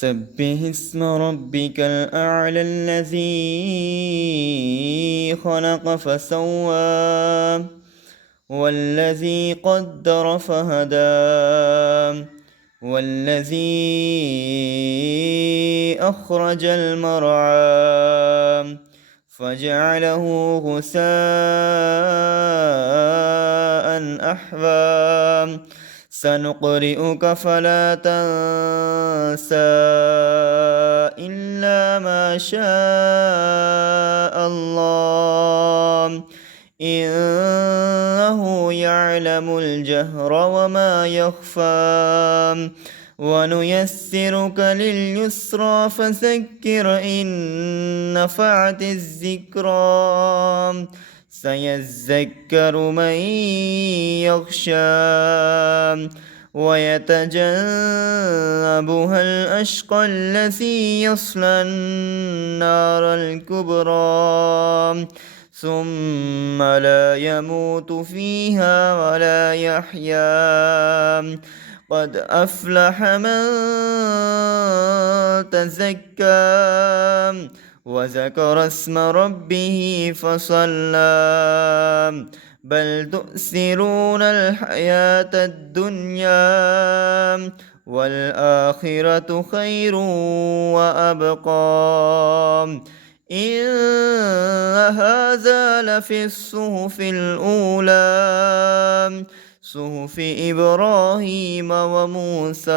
سبح اسم ربك الأعلى الذي خلق فسوى والذي قدر فهدى والذي أخرج المرعى فجعله غثاء أحوى سنقرئك فلا تنسى إلا ما شاء الله إنه يعلم الجهر وما يخفى ونيسرك لليسرى فذكر إن نفعت الذكرى سيذكر من يخشى ويتجنبها الأشقى الذي يصلى النار الكبرى ثم لا يموت فيها ولا يحيا قد أفلح من تزكى وذكر اسم ربه فصلى بل تؤثرون الحياة الدنيا والآخرة خير وأبقى إن هذا لفي الصحف الأولى صحف إبراهيم وموسى.